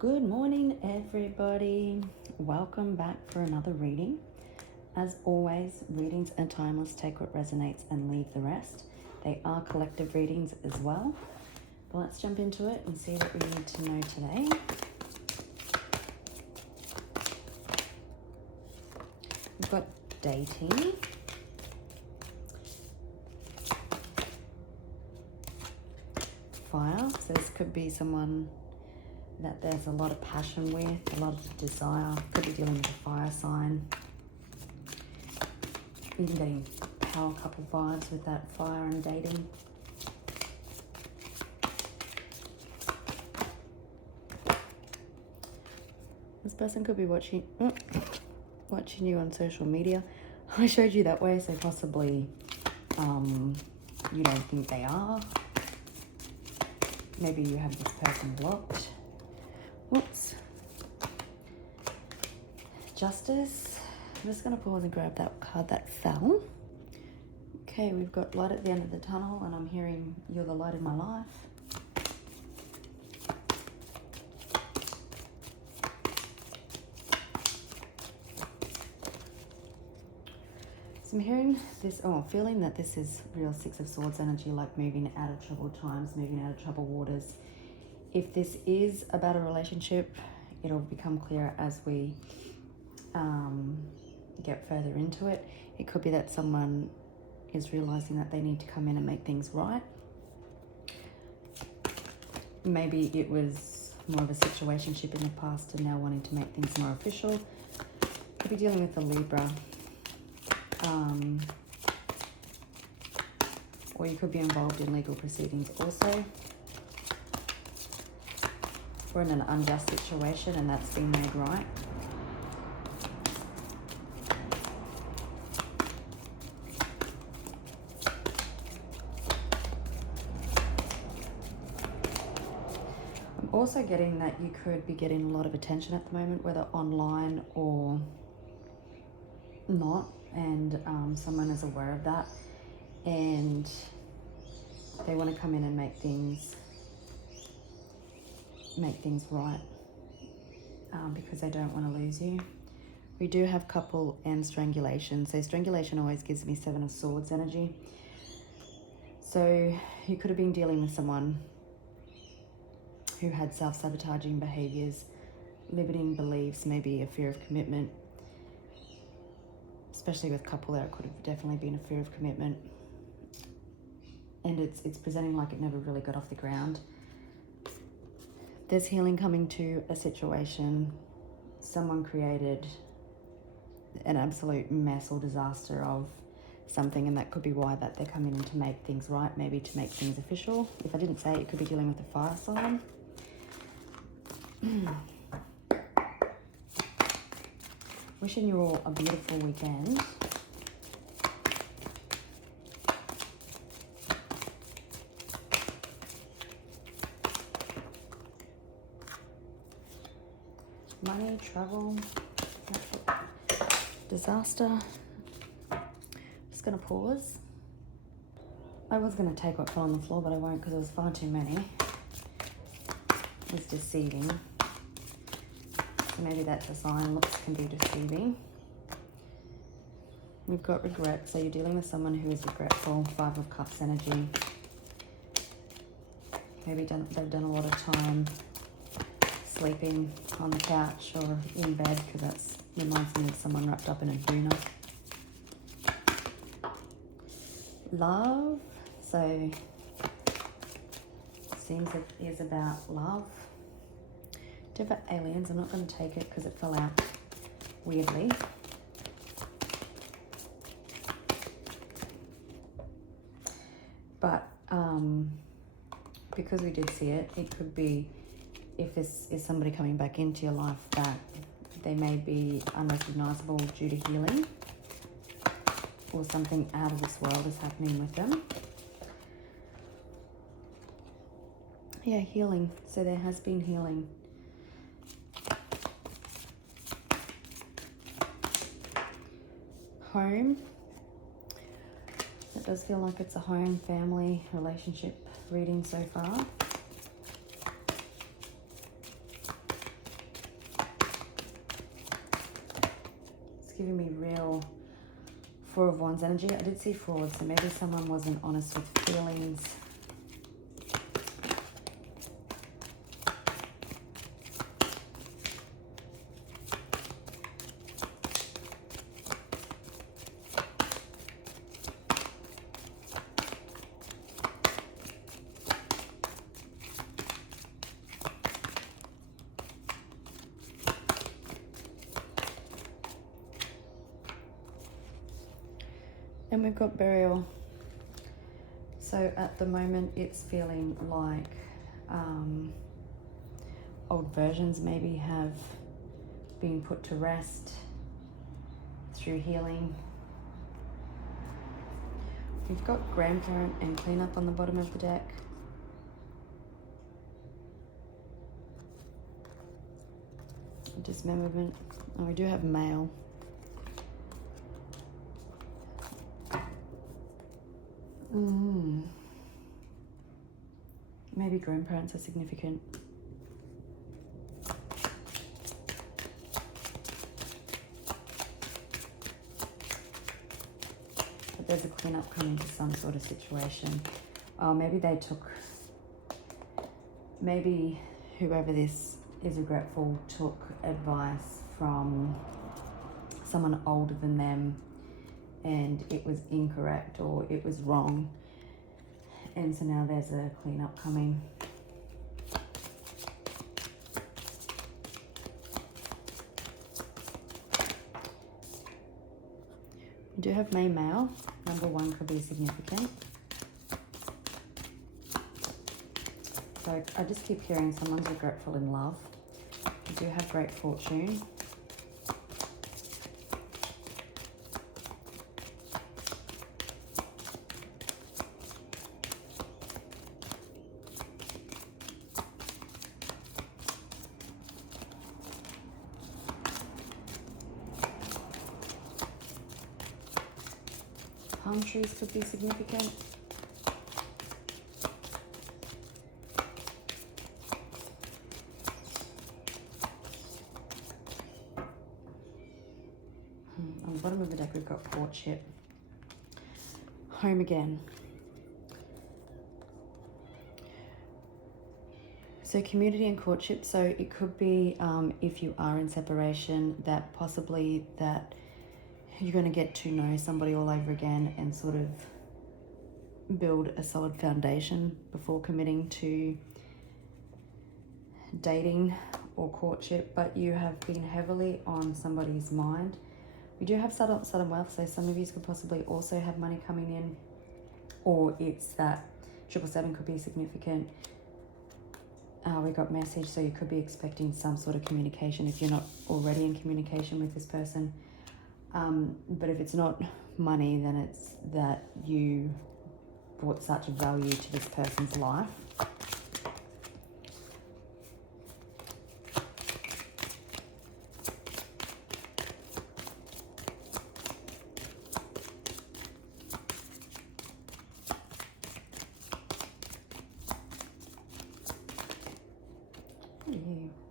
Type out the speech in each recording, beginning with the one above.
Good morning, everybody. Welcome back for another reading. As always, readings are timeless. Take what resonates and leave the rest. They are collective readings as well. But let's jump into it and see what we need to know today. We've got dating. Fire. So this could be someone that there's a lot of passion with, a lot of desire. Could be dealing with a fire sign. Even getting power couple vibes with that fire and dating. This person could be watching you on social media. I showed you that way, so possibly you don't think they are. Maybe you have this person blocked. Whoops. Justice. I'm just going to pause and grab that card that fell. Okay, we've got light at the end of the tunnel, and I'm hearing you're the light in my life. So I'm hearing this, feeling that this is real Six of Swords energy, like moving out of troubled times, moving out of troubled waters. If this is about a relationship, it'll become clearer as we get further into it. It could be that someone is realizing that they need to come in and make things right. Maybe it was more of a situationship in the past and now wanting to make things more official. Could be dealing with a Libra. Or you could be involved in legal proceedings also. We're in an unjust situation and that's being made right. I'm also getting that you could be getting a lot of attention at the moment, whether online or not, and someone is aware of that and they want to come in and make things right because they don't want to lose you. We do have couple and strangulation. So strangulation always gives me Seven of Swords energy. So you could have been dealing with someone who had self-sabotaging behaviors, limiting beliefs, maybe a fear of commitment. Especially with couple, there could have definitely been a fear of commitment. And it's presenting like it never really got off the ground. There's healing coming to a situation. Someone created an absolute mess or disaster of something, and that could be why that they're coming in to make things right, maybe to make things official. If I didn't say it, could be dealing with a fire sign. Wishing you all a beautiful weekend. Money, travel, disaster. Just gonna pause. I was gonna take what fell on the floor, but I won't because it was far too many. It's deceiving. So maybe that's a sign. Looks can be deceiving. We've got regret. So you're dealing with someone who is regretful. Five of Cups energy. Maybe they've done a lot of time sleeping on the couch or in bed, because that reminds me of someone wrapped up in a doona. Love. So seems it is about love. Different aliens. I'm not going to take it because it fell out weirdly. But because we did see it, it could be, if this is somebody coming back into your life, that they may be unrecognizable due to healing, or something out of this world is happening with them. Yeah, healing. So there has been healing. Home. It does feel like it's a home, family, relationship reading so far. giving me real Four of Wands energy. I did see fraud, so maybe someone wasn't honest with feelings. And we've got burial. So at the moment it's feeling like old versions maybe have been put to rest through healing. We've got grandparent and cleanup on the bottom of the deck. Dismemberment. Oh, we do have male. Maybe grandparents are significant. But there's a cleanup coming to some sort of situation. Maybe they took, maybe whoever this is regretful took advice from someone older than them and it was incorrect or it was wrong. And so now there's a cleanup coming. We do have May male. Number 1 could be significant. So I just keep hearing someone's regretful in love. We do have great fortune. Palm trees could be significant. On the bottom of the deck we've got courtship. Home again. So community and courtship. So it could be if you are in separation that possibly that you're going to get to know somebody all over again and sort of build a solid foundation before committing to dating or courtship, but you have been heavily on somebody's mind. We do have sudden wealth, so some of you could possibly also have money coming in, or it's that 777 could be significant. We got message, so you could be expecting some sort of communication if you're not already in communication with this person. But if it's not money, then it's that you brought such value to this person's life.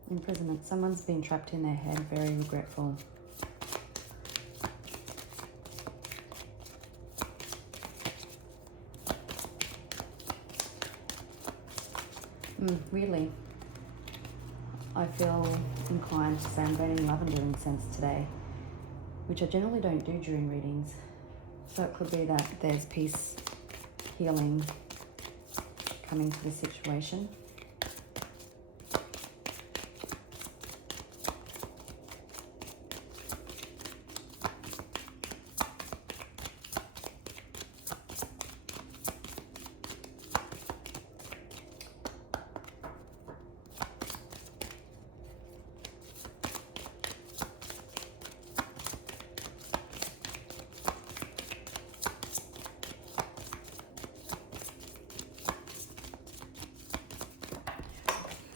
Imprisonment. Someone's been trapped in their head, very regretful. Weirdly, I feel inclined to say I'm burning lavender incense today, which I generally don't do during readings. So it could be that there's peace, healing coming to the situation.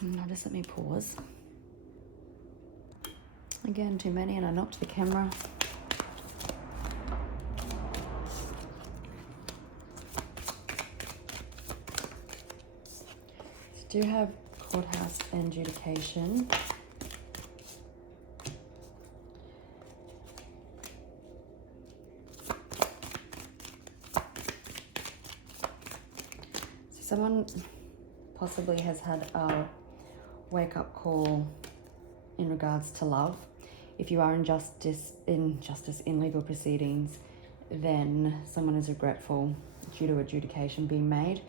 Now just let me pause. Again, too many and I knocked the camera. Do have courthouse and adjudication. Someone possibly has had a wake-up call in regards to love. If you are in justice in legal proceedings, then someone is regretful due to adjudication being made.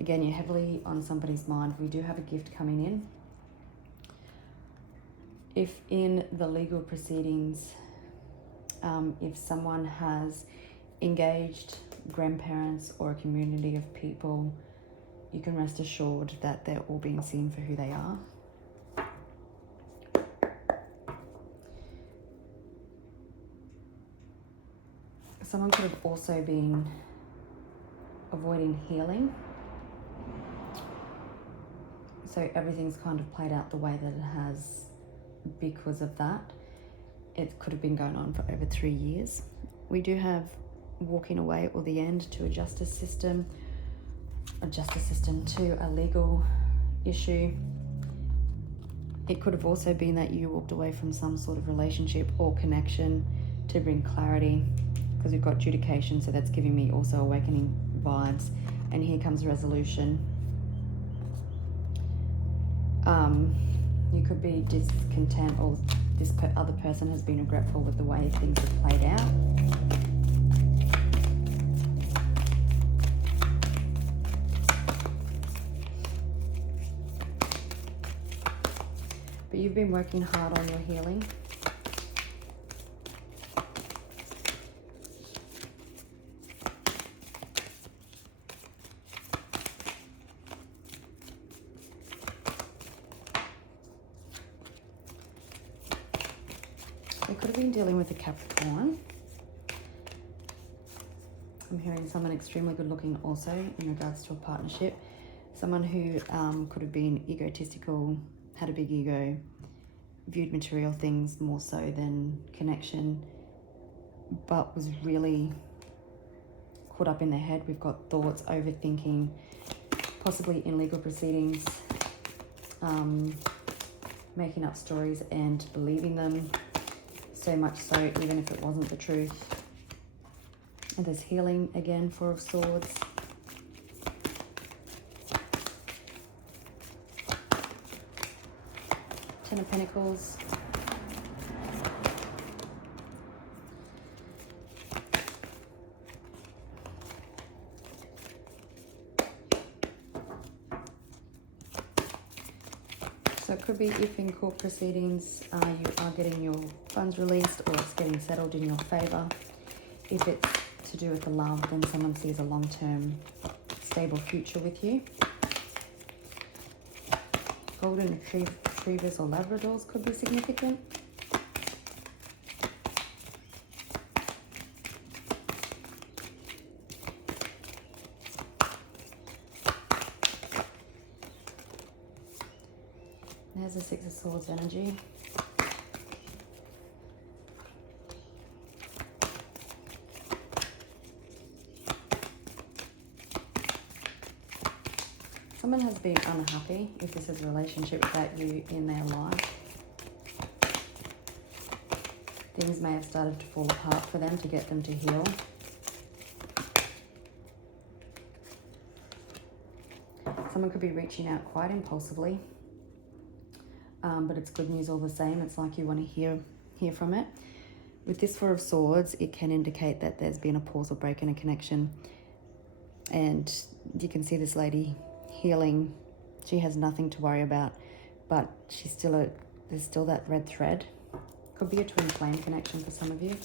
Again, you're heavily on somebody's mind. We do have a gift coming in. If in the legal proceedings, if someone has engaged grandparents or a community of people, you can rest assured that they're all being seen for who they are. Someone could have also been avoiding healing. So everything's kind of played out the way that it has because of that. It could have been going on for over 3 years. We do have walking away or the end to a justice system to a legal issue. It could have also been that you walked away from some sort of relationship or connection to bring clarity, because we've got adjudication, so that's giving me also awakening vibes. And here comes resolution. You could be discontent, or this other person has been regretful with the way things have played out. But you've been working hard on your healing. You could have been dealing with a Capricorn. I'm hearing someone extremely good looking also in regards to a partnership. Someone who could have been egotistical, had a big ego, viewed material things more so than connection, but was really caught up in their head. We've got thoughts, overthinking, possibly in legal proceedings, making up stories and believing them. So much so, even if it wasn't the truth. And there's healing again, Four of Swords. Ten of Pentacles. So it could be if in court proceedings you are getting your funds released, or it's getting settled in your favour. If it's to do with the love, then someone sees a long-term stable future with you. Golden retrievers or Labradors could be significant. There's the Six of Swords energy. Someone has been unhappy, if this is a relationship without you in their life. Things may have started to fall apart for them to get them to heal. Someone could be reaching out quite impulsively. But it's good news all the same. It's like you want to hear from it. With this Four of Swords, it can indicate that there's been a pause or break in a connection. And you can see this lady healing. She has nothing to worry about, but there's still that red thread. Could be a twin flame connection for some of you.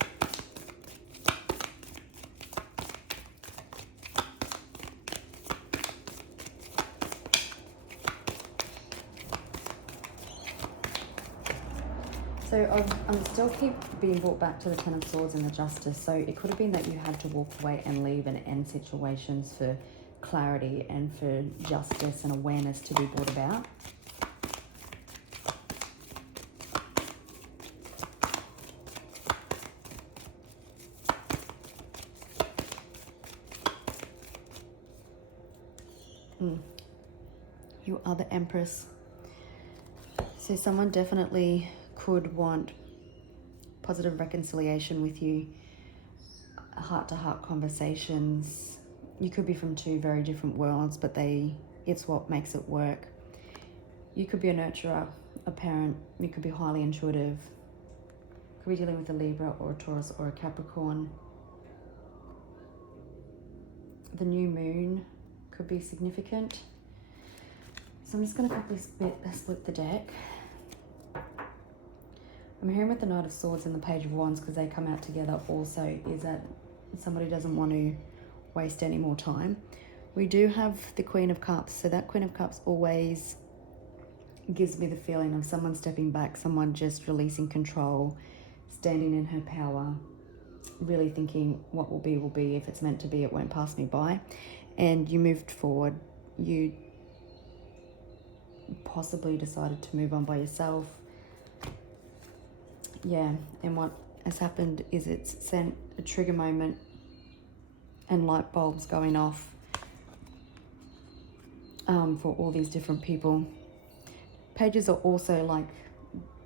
So I'm still keep being brought back to the Ten of Swords and the Justice. So it could have been that you had to walk away and leave and end situations for clarity and for justice and awareness to be brought about. You are the Empress. So someone definitely could want positive reconciliation with you, heart-to-heart conversations, You could be from two very different worlds, but it's what makes it work. You could be a nurturer, a parent. You could be highly intuitive. Could be dealing with a Libra or a Taurus or a Capricorn. The new moon could be significant. So I'm just going to quickly split the deck. I'm hearing with the Knight of Swords and the Page of Wands, because they come out together also, is that somebody doesn't want to waste any more time. We do have the Queen of Cups. So that Queen of Cups always gives me the feeling of someone stepping back, someone just releasing control, standing in her power, really thinking what will be will be. If it's meant to be, it won't pass me by. And you moved forward. You possibly decided to move on by yourself. Yeah, and what has happened is it's sent a trigger moment and light bulbs going off for all these different people. Pages are also like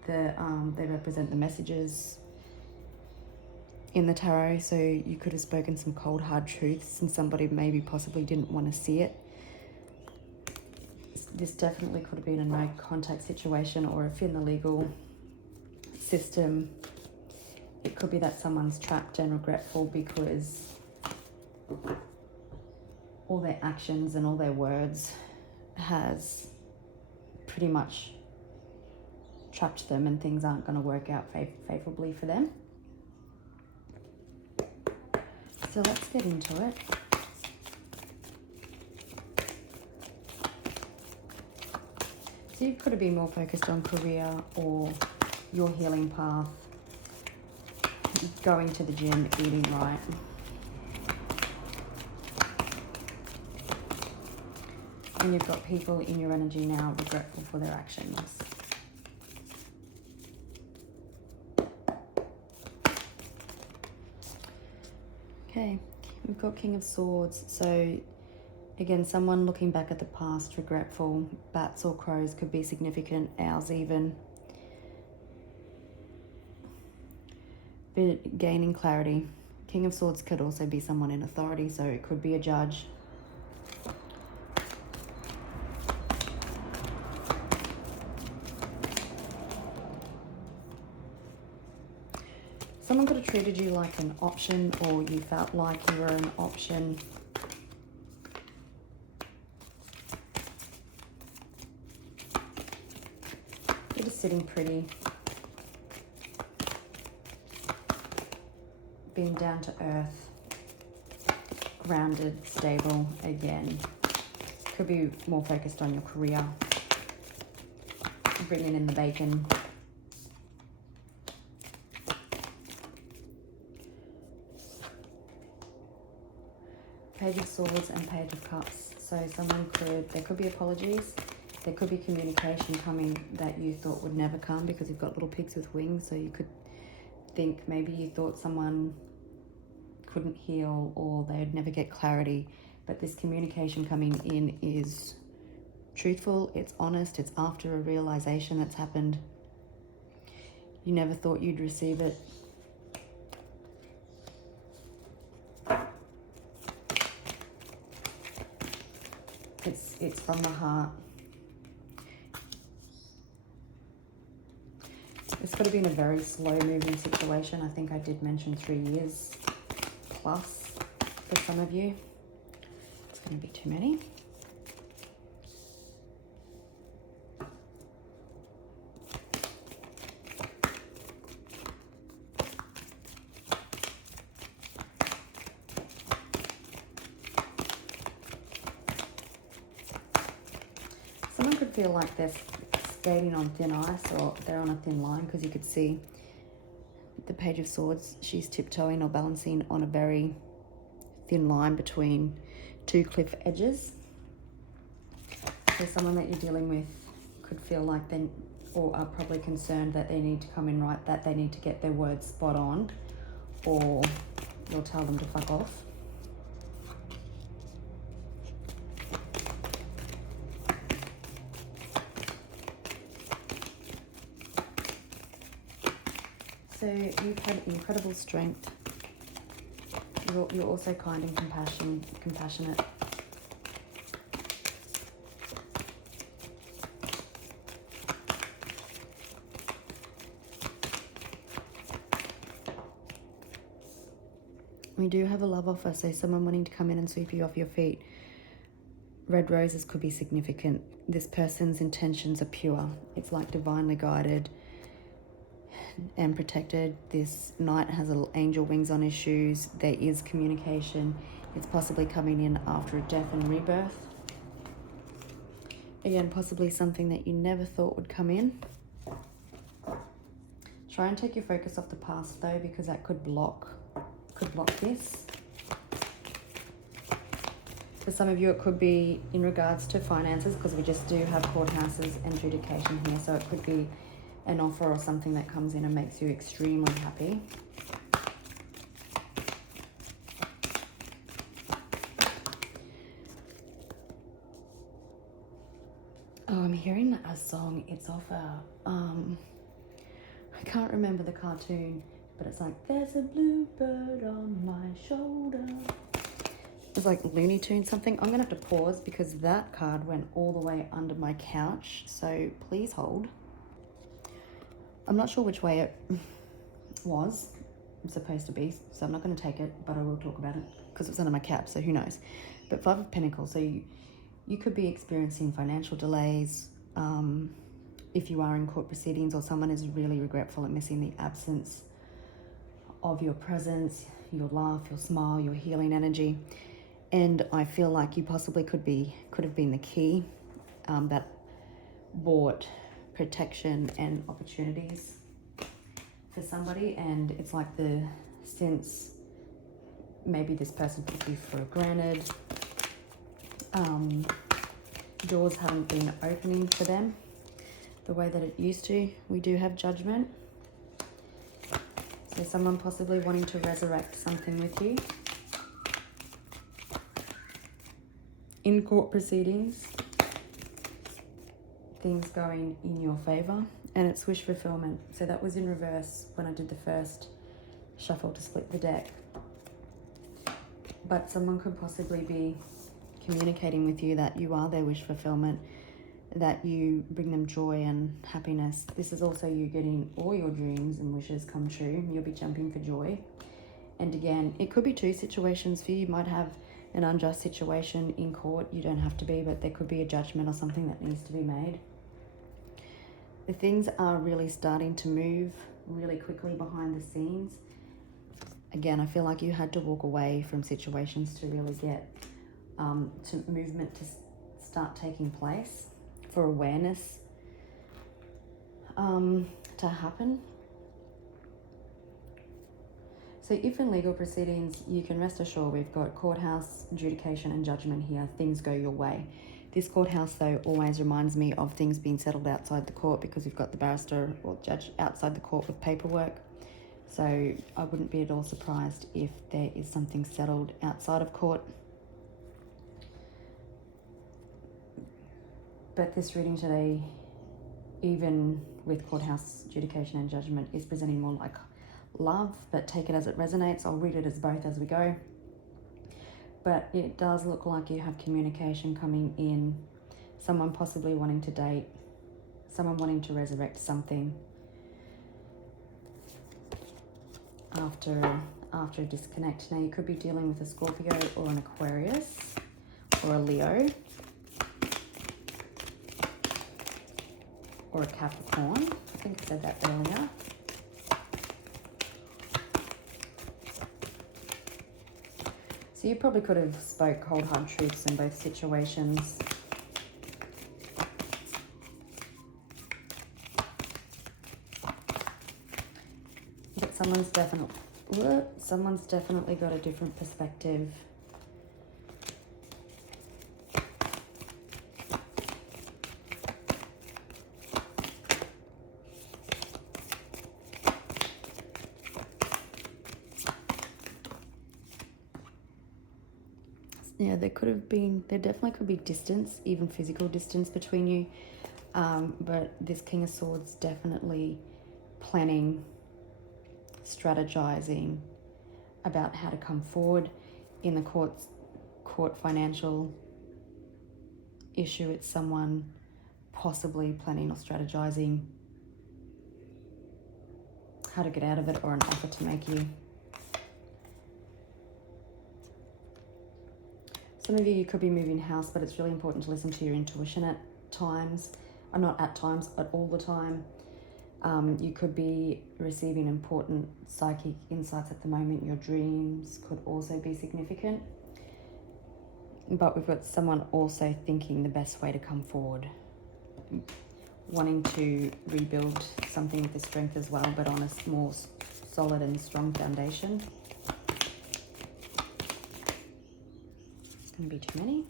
they represent the messages in the tarot, so you could have spoken some cold hard truths and somebody maybe possibly didn't want to see it. This definitely could have been a no contact situation, or if in the legal system, it could be that someone's trapped and regretful because all their actions and all their words has pretty much trapped them, and things aren't going to work out favorably for them. So let's get into it. So you could have been more focused on career or your healing path, going to the gym, eating right. And you've got people in your energy now regretful for their actions. Okay, we've got King of Swords. So again, someone looking back at the past, regretful. Bats or crows could be significant, owls even. But gaining clarity. King of Swords could also be someone in authority, so it could be a judge. Someone could have treated you like an option, or you felt like you were an option. You're just sitting pretty. Being down to earth. Grounded, stable again. Could be more focused on your career. Bringing in the bacon. Page of Swords and Page of Cups. So there could be apologies. There could be communication coming that you thought would never come, because you've got little pigs with wings. So you could think maybe you thought someone couldn't heal or they'd never get clarity. But this communication coming in is truthful, it's honest, it's after a realization that's happened. You never thought you'd receive it. It's from the heart. This could have been a very slow moving situation. I think I did mention 3 years plus for some of you. It's going to be too many. Someone could feel like they're skating on thin ice, or they're on a thin line, because you could see the Page of Swords, she's tiptoeing or balancing on a very thin line between 2 cliff edges. So someone that you're dealing with could feel like or are probably concerned that they need to come in right, that they need to get their words spot on, or you'll tell them to fuck off. So you've had incredible strength. You're also kind and compassionate. We do have a love offer, so someone wanting to come in and sweep you off your feet. Red roses could be significant. This person's intentions are pure. It's like divinely guided and protected. This knight has angel wings on his shoes. There is communication. It's possibly coming in after a death and rebirth. Again, possibly something that you never thought would come in. Try and take your focus off the past though, because that could block this. For some of you, it could be in regards to finances, because we just do have courthouses and adjudication here. So it could be an offer or something that comes in and makes you extremely happy. Oh, I'm hearing a song. It's off I can't remember the cartoon, but it's like, there's a bluebird on my shoulder. It's like Looney Tunes something. I'm gonna have to pause because that card went all the way under my couch, so please hold. I'm not sure which way it was supposed to be, so I'm not going to take it, but I will talk about it because it's under my couch, so who knows. But Five of Pentacles, so you could be experiencing financial delays if you are in court proceedings, or someone is really regretful at missing the absence of your presence, your laugh, your smile, your healing energy. And I feel like you possibly could have been the key that brought protection and opportunities for somebody. And it's like since maybe this person took you for granted, doors haven't been opening for them the way that it used to. We do have Judgment. So someone possibly wanting to resurrect something with you in court proceedings, things going in your favor, and it's wish fulfillment. So that was in reverse when I did the first shuffle to split the deck. But someone could possibly be communicating with you that you are their wish fulfillment, that you bring them joy and happiness. This is also you getting all your dreams and wishes come true. You'll be jumping for joy. And again, it could be two situations for you. You might have an unjust situation in court. You don't have to be, but there could be a judgment or something that needs to be made. The things are really starting to move really quickly behind the scenes. Again, I feel like you had to walk away from situations to really get to movement to start taking place, for awareness to happen. So if in legal proceedings, you can rest assured we've got courthouse, adjudication and judgment here. Things go your way. This courthouse, though, always reminds me of things being settled outside the court, because we've got the barrister or judge outside the court with paperwork. So I wouldn't be at all surprised if there is something settled outside of court. But this reading today, even with courthouse, adjudication and judgment, is presenting more like love, but take it as it resonates. I'll read it as both as we go. But it does look like you have communication coming in, someone possibly wanting to date, someone wanting to resurrect something after a disconnect. Now you could be dealing with a Scorpio or an Aquarius or a Leo or a Capricorn. I think I said that earlier. So you probably could have spoke cold hard truths in both situations. But someone's definitely got a different perspective. Yeah, there definitely could be distance, even physical distance between you. But this King of Swords definitely planning, strategizing, about how to come forward. In the court financial issue, it's someone possibly planning or strategizing how to get out of it, or an offer to make you. Some of you could be moving house, but it's really important to listen to your intuition at times. Or not at times, but all the time. You could be receiving important psychic insights at the moment. Your dreams could also be significant. But we've got someone also thinking the best way to come forward, wanting to rebuild something with the strength as well, but on a more solid and strong foundation. It's going to be too many.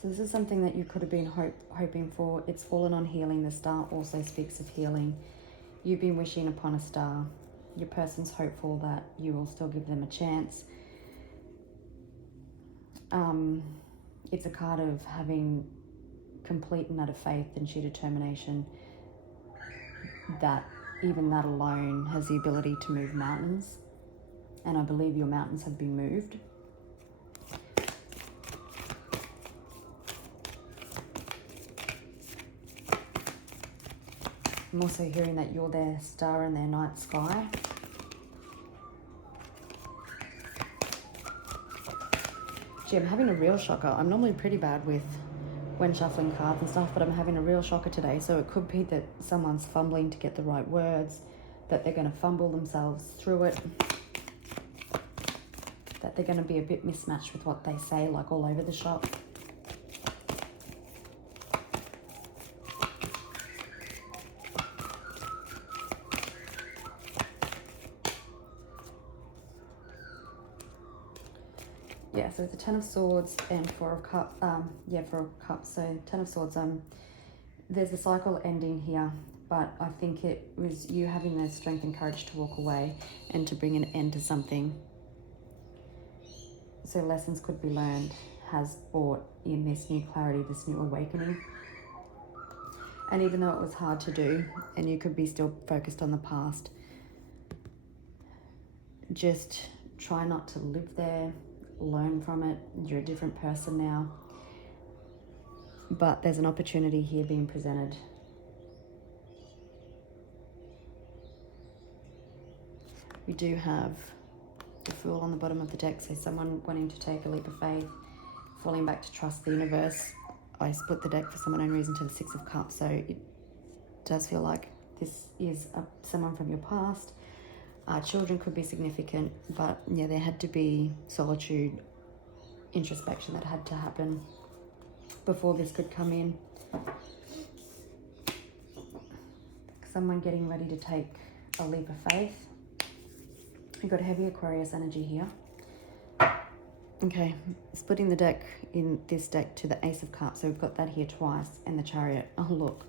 So this is something that you could have been hoping for. It's fallen on healing. The star also speaks of healing. You've been wishing upon a star. Your person's hopeful that you will still give them a chance. It's a card of having complete and utter faith and sheer determination that even that alone has the ability to move mountains. And I believe your mountains have been moved. I'm also hearing that you're their star in their night sky. Gee, I'm having a real shocker. I'm normally pretty bad with when shuffling cards and stuff, but I'm having a real shocker today. So it could be that someone's fumbling to get the right words, that they're going to fumble themselves through it, that they're going to be a bit mismatched with what they say, like all over the shop. Yeah, so the Ten of Swords and Four of Cups. Four of Cups. So Ten of Swords. There's a cycle ending here, but I think it was you having the strength and courage to walk away and to bring an end to something. So lessons could be learned has brought in this new clarity, this new awakening. And even though it was hard to do, and you could be still focused on the past, just try not to live there. Learn from it. You're a different person now, but there's an opportunity here being presented. We do have the Fool on the bottom of the deck, so someone wanting to take a leap of faith, falling back to trust the universe. I split the deck for some unknown reason to the Six of Cups, so it does feel like this is someone from your past. Children could be significant, but yeah, there had to be solitude, introspection that had to happen before this could come in. Someone getting ready to take a leap of faith. We've got heavy Aquarius energy here. Okay, splitting the deck in this deck to the Ace of Cups. So we've got that here twice, and the Chariot. Oh look,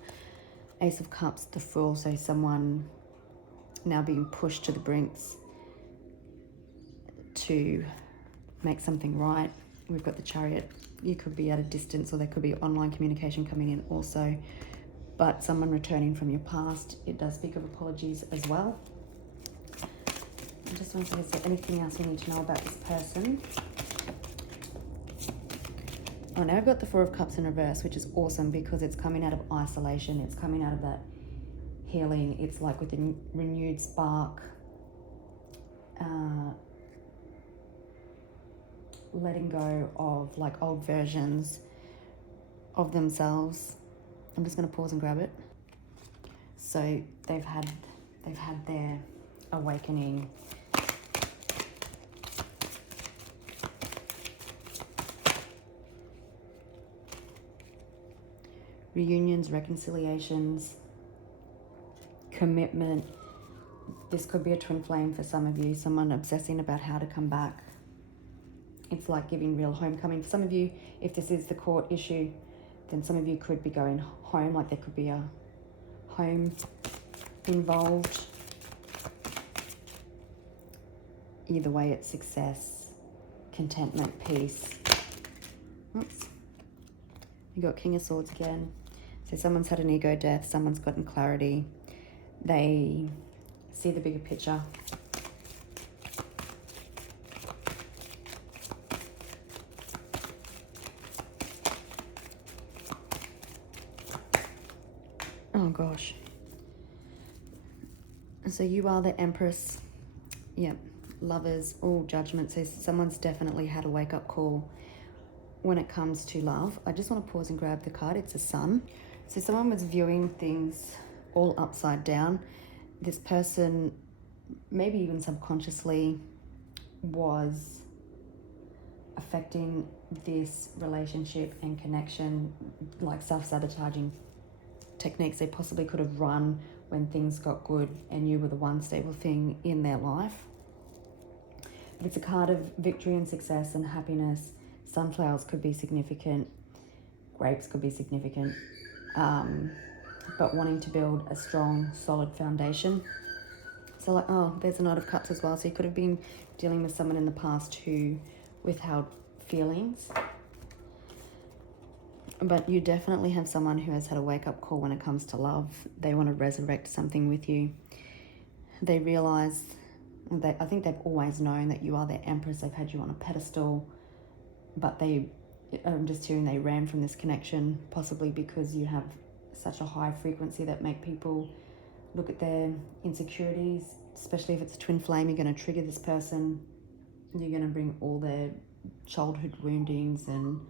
Ace of Cups, the Fool. So someone now being pushed to the brinks to make something right. We've got the Chariot. You could be at a distance, or there could be online communication coming in also, but someone returning from your past. It does speak of apologies as well. I just want to see, is there anything else we need to know about this person? Oh, now I've got the Four of Cups in reverse, which is awesome because it's coming out of isolation. It's coming out of that healing. It's like with a renewed spark, letting go of like old versions of themselves. I'm just going to pause and grab it. So they've had their awakening. Reunions, reconciliations, commitment. This could be a twin flame for some of you, someone obsessing about how to come back. It's like giving real homecoming. For some of you, if this is the court issue, then some of you could be going home, like there could be a home involved. Either way, it's success, contentment, peace. Oops. You got King of Swords again. So someone's had an ego death, someone's gotten clarity. They see the bigger picture. Oh gosh. So you are the Empress. Yep. Lovers, all Judgment. So someone's definitely had a wake-up call when it comes to love. I just want to pause and grab the card. It's a Sun. So someone was viewing things all upside down. This person, maybe even subconsciously, was affecting this relationship and connection, like self-sabotaging techniques. They possibly could have run when things got good and you were the one stable thing in their life. But it's a card of victory and success and happiness. Sunflowers could be significant. Grapes could be significant. But wanting to build a strong, solid foundation. So like, oh, there's a Knight of Cups as well. So you could have been dealing with someone in the past who withheld feelings. But you definitely have someone who has had a wake-up call when it comes to love. They want to resurrect something with you. They realize, I think they've always known that you are their Empress. They've had you on a pedestal. But I'm just hearing they ran from this connection, possibly because you have such a high frequency that make people look at their insecurities, especially if it's a twin flame. You're going to trigger this person. You're going to bring all their childhood woundings and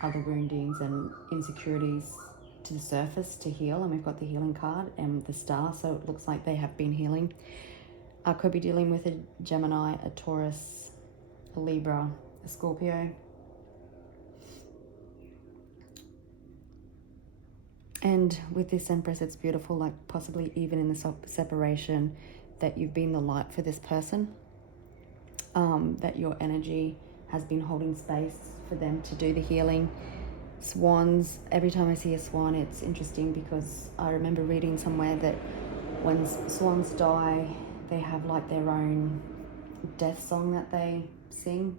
other woundings and insecurities to the surface to heal. And we've got the healing card and the star, so it looks like they have been healing. I could be dealing with a Gemini, a Taurus, a Libra, a Scorpio. And with this Empress, it's beautiful, like possibly even in the separation, that you've been the light for this person, that your energy has been holding space for them to do the healing. Swans, every time I see a swan, it's interesting because I remember reading somewhere that when swans die, they have like their own death song that they sing.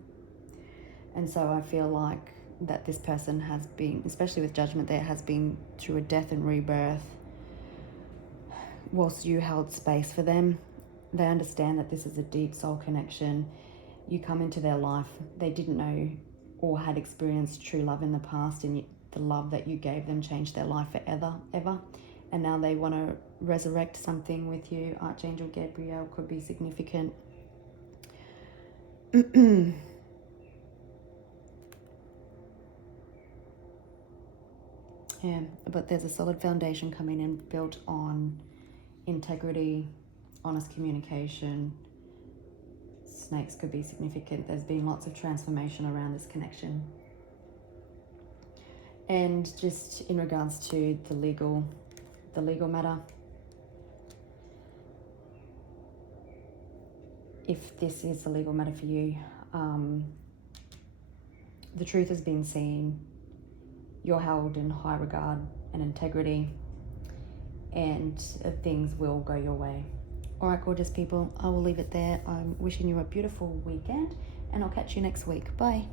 And so I feel like that this person has been, especially with Judgment, there has been through a death and rebirth. Whilst you held space for them, they understand that this is a deep soul connection. You come into their life, they didn't know or had experienced true love in the past, and the love that you gave them changed their life forever, ever. And now they want to resurrect something with you. Archangel Gabriel could be significant. Yeah, but there's a solid foundation coming in built on integrity, honest communication. Snakes could be significant. There's been lots of transformation around this connection. And just in regards to the legal matter, if this is the legal matter for you, the truth has been seen. You're held in high regard and integrity, and things will go your way. All right, gorgeous people, I will leave it there. I'm wishing you a beautiful weekend, and I'll catch you next week. Bye.